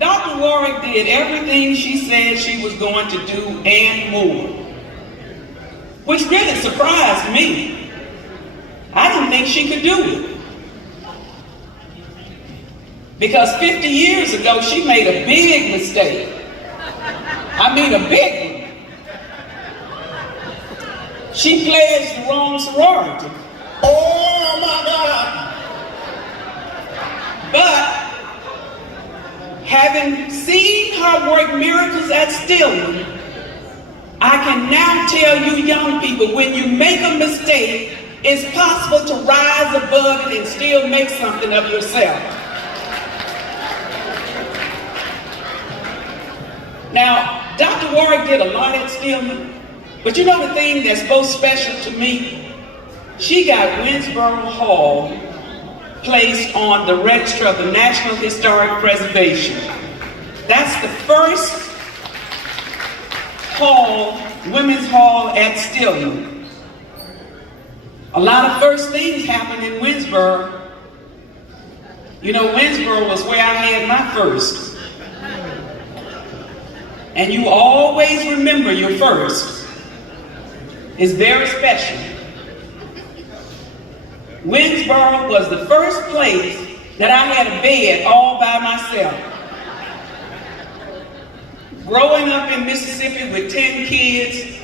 Dr. Warrick did everything she said she was going to do and more, which really surprised me. I didn't think she could do it. Because 50 years ago, she made a big mistake. I mean, a big one. She pledged the wrong sorority. Oh my God! But having seen her work miracles at Stillman, I can now tell you young people, when you make a mistake, it's possible to rise above it and still make something of yourself. Now, Dr. Warrick did a lot at Stillman, but you know the thing that's most special to me? She got Winsboro Hall placed on the register of the National Historic Preservation. That's the first hall, women's hall at Stillman. A lot of first things happened in Winsboro. You know, Winsboro was where I had my first. And you always remember your first. It's very special. Winsboro was the first place that I had a bed all by myself. Growing up in Mississippi with 10 kids,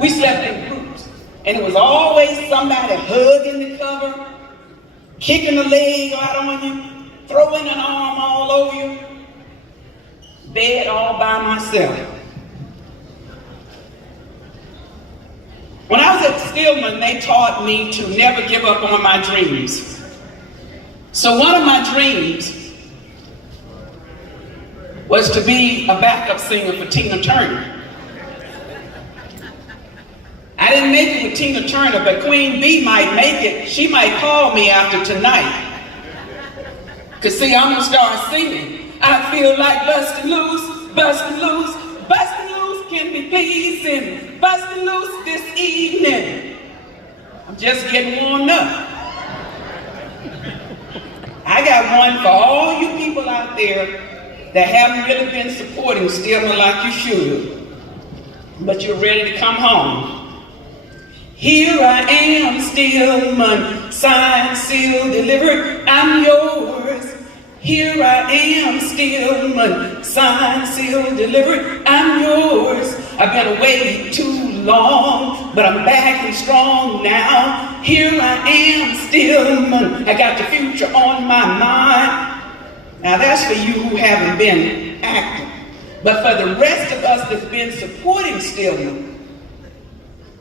we slept in groups. And it was always somebody hugging the cover, kicking a leg out on you, throwing an arm all over you. Bed all by myself. When I was at Stillman, they taught me to never give up on my dreams. So one of my dreams was to be a backup singer for Tina Turner. I didn't make it with Tina Turner, but Queen Bee might make it. She might call me after tonight. Cause see, I'm gonna start singing. I feel like busting loose, busting loose, busting loose can be pleasing, busting loose this evening. I'm just getting warmed up. I got one for all you people out there that haven't really been supporting Stillman like you should, but you're ready to come home. Here I am, Stillman, signed, sealed, delivered, I'm yours. Here I am, Stillman, signed, sealed, delivered, I'm yours. I've been away too long, but I'm back and strong now. Here I am, Stillman, I got the future on my mind. Now that's for you who haven't been active. But for the rest of us that's been supporting Stillman,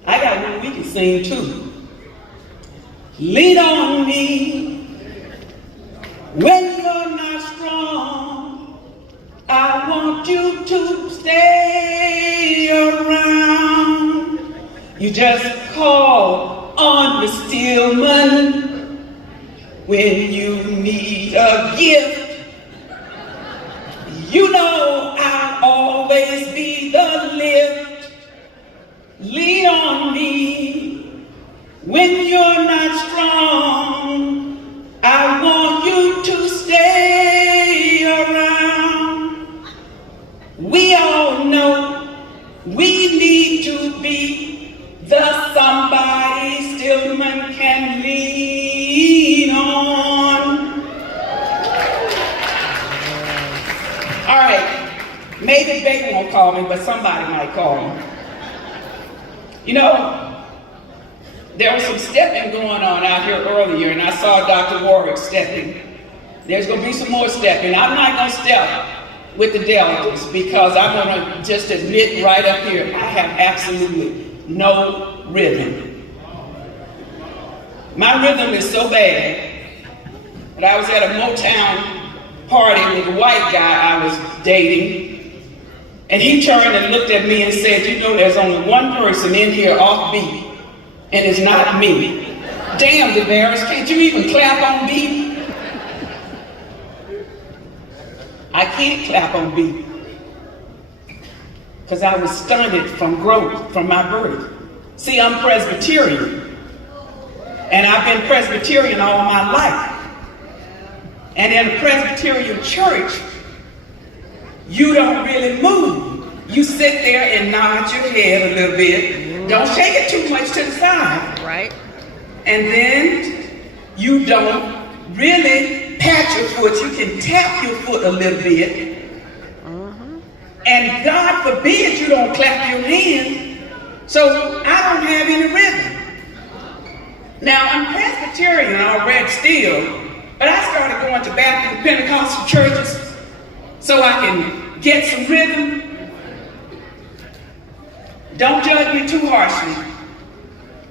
I got one we can sing too. Lean on me. When you're not strong, I want you to stay around. You just call on the Stillman when you need a gift. You know I'll always be the lift. Lean on me when you're not strong. I want you to stay around. We all know we need to be the somebody Stillman can lean on. All right, maybe Baker won't call me, but somebody might call me. You know, there was some stepping going on out here earlier, and I saw Dr. Warrick stepping. There's going to be some more stepping. I'm not going to step with the Deltas because I'm going to just admit right up here, I have absolutely no rhythm. My rhythm is so bad that I was at a Motown party with a white guy I was dating, and he turned and looked at me and said, you know, there's only one person in here off beat. And it's not me. Damn, DeVaris, can't you even clap on beat? I can't clap on beat. Because I was stunted from growth, from my birth. See, I'm Presbyterian. And I've been Presbyterian all my life. And in a Presbyterian church, you don't really move. You sit there and nod your head a little bit. Don't shake it too much to the side. Right. And then you don't really pat your foot. You can tap your foot a little bit. And God forbid you don't clap your hands. So I don't have any rhythm. Now I'm Presbyterian already still, but I started going to Baptist Pentecostal churches so I can get some rhythm. Don't judge me too harshly,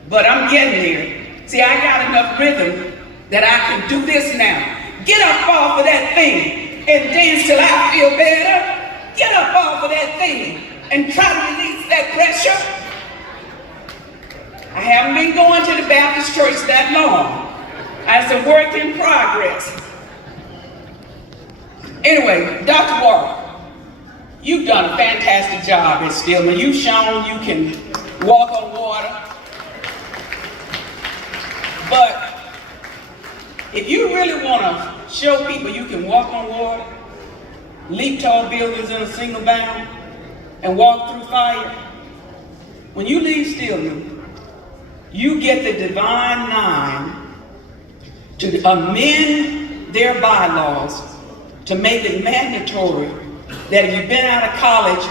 but I'm getting there. See, I got enough rhythm that I can do this now. Get up off of that thing and dance till I feel better. Get up off of that thing and try to release that pressure. I haven't been going to the Baptist church that long. It's a work in progress. Anyway, Dr. Warrick, you've done a fantastic job at Stillman. You've shown you can walk on water. But if you really want to show people you can walk on water, leap tall buildings in a single bound, and walk through fire, when you leave Stillman, you get the Divine Nine to amend their bylaws to make it mandatory that if you've been out of college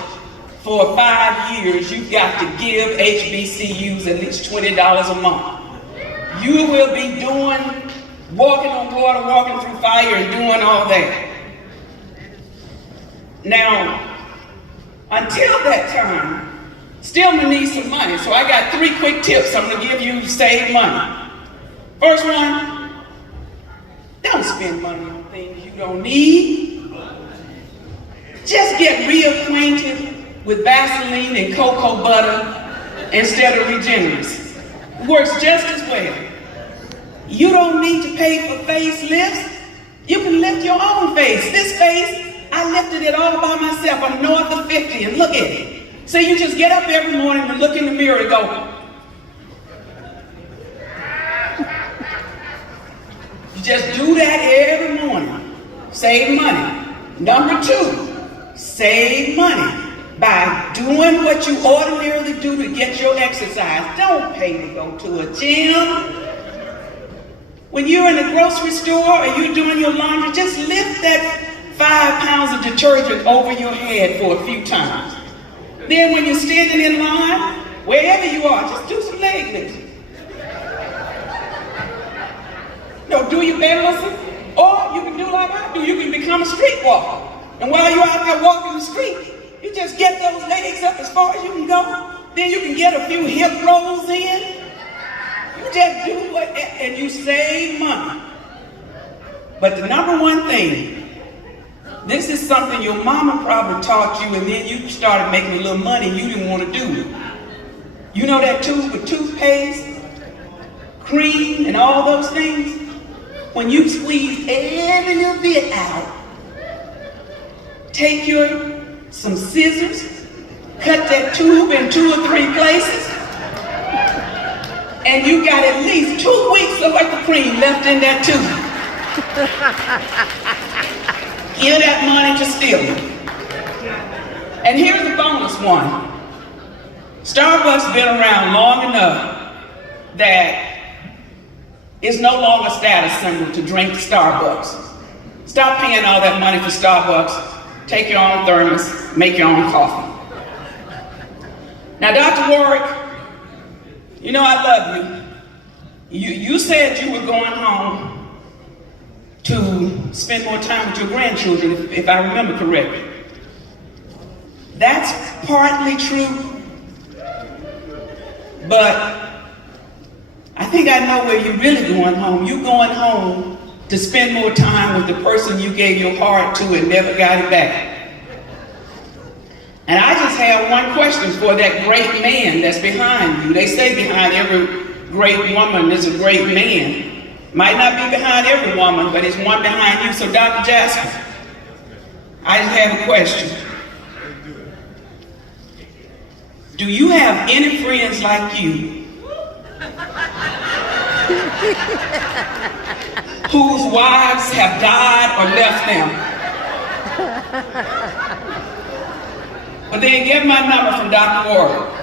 for 5 years, you've got to give HBCUs at least $20 a month. You will be doing, walking on water, walking through fire, and doing all that. Now, until that time, Stillman needs some money, so I got 3 quick tips I'm going to give you to save money. First one, don't spend money on things you don't need. Just get reacquainted with Vaseline and cocoa butter instead of Regenerous. Works just as well. You don't need to pay for facelifts. You can lift your own face. This face, I lifted it all by myself. I'm north of 50 and look at it. So you just get up every morning and look in the mirror and go. You just do that every morning. Save money. Number 2, save money by doing what you ordinarily do to get your exercise. Don't pay to go to a gym. When you're in the grocery store or you're doing your laundry, just lift that 5 pounds of detergent over your head for a few times. Then when you're standing in line, wherever you are, just do some leg lifts. No, do your balancing, or you can do like I do. You can become a street walker. And while you're out there walking the street, you just get those legs up as far as you can go. Then you can get a few hip rolls in. You just do what, and you save money. But the number one thing, this is something your mama probably taught you, and then you started making a little money and you didn't want to do it. You know that tube with toothpaste, cream, and all those things? When you squeeze every little bit out, take some scissors, cut that tube in 2 or 3 places, and you got at least 2 weeks of the cream left in that tube. Give that money to Stillman. And here's the bonus one. Starbucks been around long enough that it's no longer status symbol to drink Starbucks. Stop paying all that money for Starbucks. Take your own thermos, make your own coffee. Now, Dr. Warrick, you know I love you. You said you were going home to spend more time with your grandchildren, if I remember correctly. That's partly true, but I think I know where you're really going home. You're going home to spend more time with the person you gave your heart to and never got it back. And I just have one question for that great man that's behind you. They say behind every great woman is a great man. Might not be behind every woman, but it's one behind you. So Dr. Jasper, I just have a question. Do you have any friends like you whose wives have died or left them? But then get my number from Dr. Warrick.